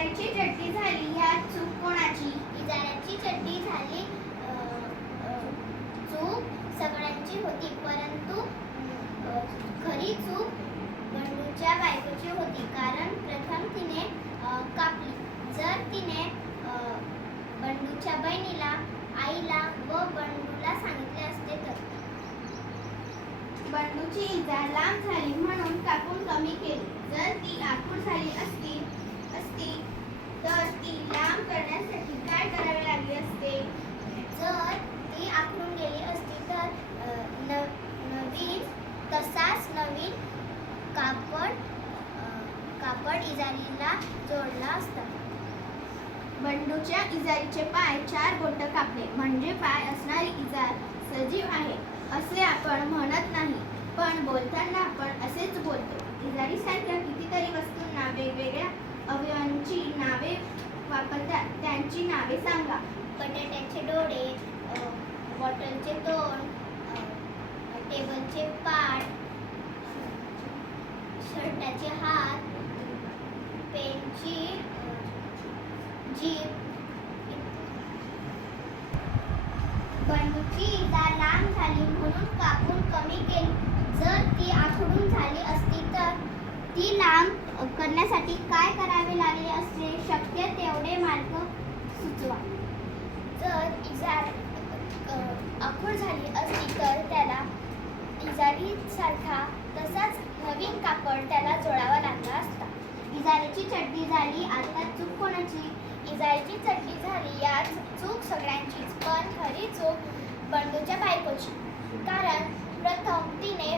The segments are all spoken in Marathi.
इजारीची चड्डी झाली ह्यात चूक कोणाची? इजाऱ्यांची चड्डी झाली चूक सगळ्यांची होती परंतु खरी चूक बंडूच्या बायकोची होती कारण प्रथम तिने कापली. जर तिने बंडूच्या बहिणीला आईला व बंडूला सांगितले असते तर? बंडूची इजा लांब झाली म्हणून कापून कमी केली. जर ती आखूड झाली असती असती तर ती लांब करण्यासाठी काय करावे लागले असते? जर ती आखून गेली असती तर न नवीन तसाच नवीन कापड कापड इजारीला जोडला असता. बंडूच्या इजारीचे पाय चार बोट कापले. म्हणजे पाय असणारी इजार सजीव आहे असे आपण म्हणत नाही. पण बोलताना आपण असेच बोलतो. इजारीसारख्या कितीतरी वस्तूंना वेगवेगळ्या अवयवांची नावे वापरतात त्यांची नावे सांगा. बटाट्याचे डोळे बॉटलचे तोंड टेबलचे पाठ शर्टाचे हात पेनची जीप जीभ लांब झाली म्हणून कापून कमी केली. जर ती आठवण करण्यासाठी काय करावे लागले असते शक्य तेवढे मार्ग सुचवा. जर इजार आखूड झाली असती तर त्याला इजारीसारखा तसाच नवीन कापड त्याला जोडावा लागला असता. इजारीची चटणी झाली आता चूक कोणाची? इजारीची चटणी झाली या चूक सगळ्यांचीच पण खरी चूक बंडूच्या बायकोची. कारण प्रथम तिने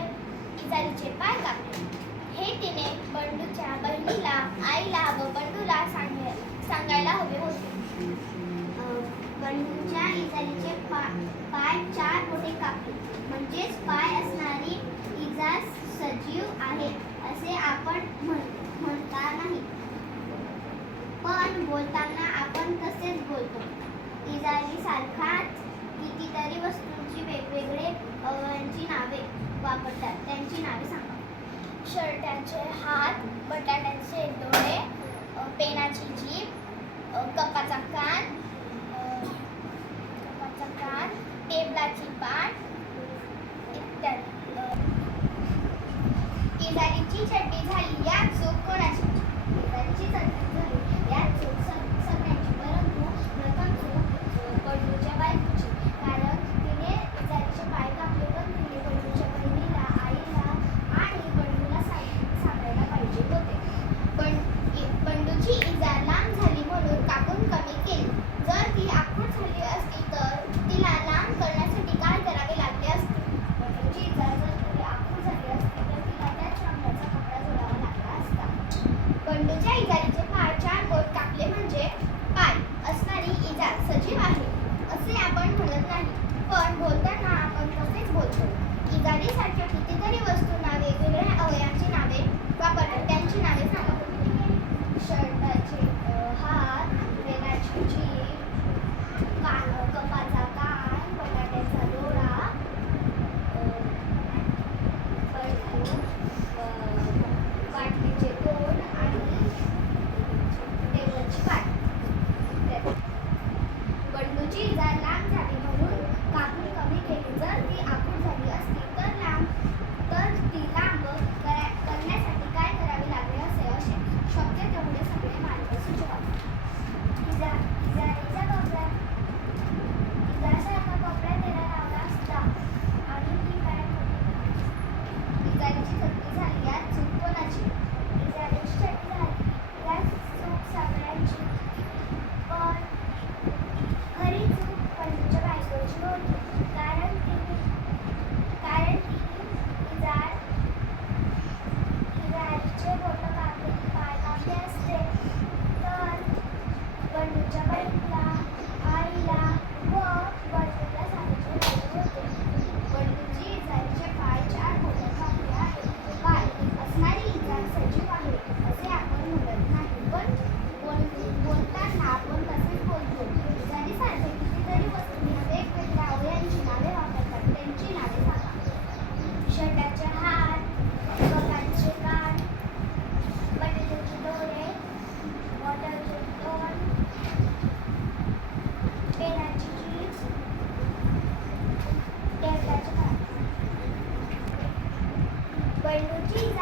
इजारीचे पाय कापले. हे तिने बंडूच्या बहिणीला आईला व बंडूला सांग सांगायला हवे होते. बंडूच्या इजारीचे पा पाय चार मोठे कापले. म्हणजेच पाय असणारी इजा सजीव आहे असे आपण म्हण म्हणता नाही. पण बोलताना आपण तसेच बोलतो. इजारी सारखाच कितीतरी वस्तूंची वेगवेगळे अवयवांची नावे वापरतात. त्यांची नावे सांग शर्टाचे हात बटाट्याचे डोळे पेनाची जीभ कपाचा कान कपाचा कान टेबलाची पाठ इत्यादी. अ, चटणी झाली या चूक कोणाची? इजारीची चटणी झाली या चूक सग- सगळ्यांची. परंतु प्रथम चूक अ, बायकोची कारण तिने इजारीचे पाय कापले पण तिने बंडूच्या बहिणीला आईला आणि बंडूला सांग- सांगायला पाहिजे होते पण इ- बंडूची इजा लांब झाली म्हणून कापून कमी केली जर ती आखूड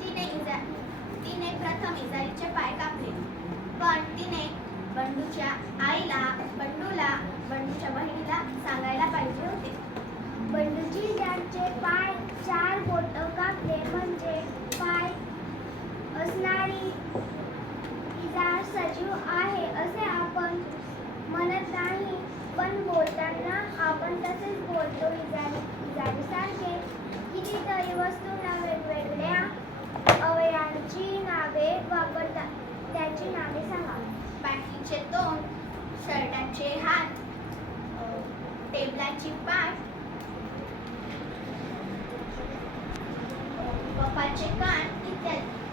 तिने तिने प्रथम इजारीचे पाय कापले. पण तिने बंडूच्या आईला बंडूला बंडूच्या बहिणीला सांगायला पाहिजे होते. बंडूची ज्यांचे पाय चार बोट कापले म्हणजे पाय असणारी इजार सजीव आहे असे आपण म्हणत नाही. पण बोलताना आपण तसेच बोलतो इजारी इजारीसारखे. कितीतरी वस्तू वेगवेगळ्या अवयांची नावे वापरतात त्याची नावे सांगा बॅटरीचे तोंड शर्टाचे हात टेबलाची पाठ पप्पाचे कान इत्यादी.